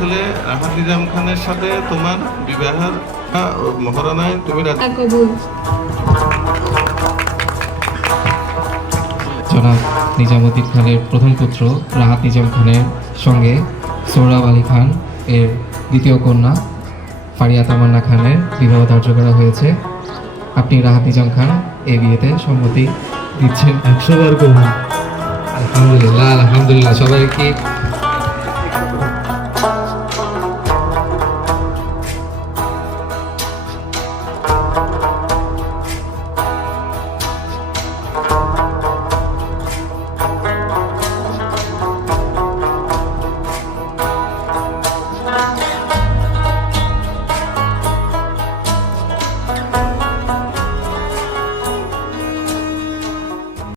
ছেলে রাহাত নিজাম খানের সাথে তোমার বিবাহের মহারণায় তুমি কবুল। জনাব নিজামুদ্দিন খানের প্রথম পুত্র রাহাত নিজাম খানের সঙ্গে সোহরাব আলী খান এর দ্বিতীয় কন্যা ফারিয়া তামান্না খানের বিবাহ ধার্য করা হয়েছে। আপনি রাহাত নিজাম খান এই বিয়েতে সম্মতি দিচ্ছেন? 100 বার কবুল। আলহামদুলিল্লাহ, আলহামদুলিল্লাহ। সবাই কি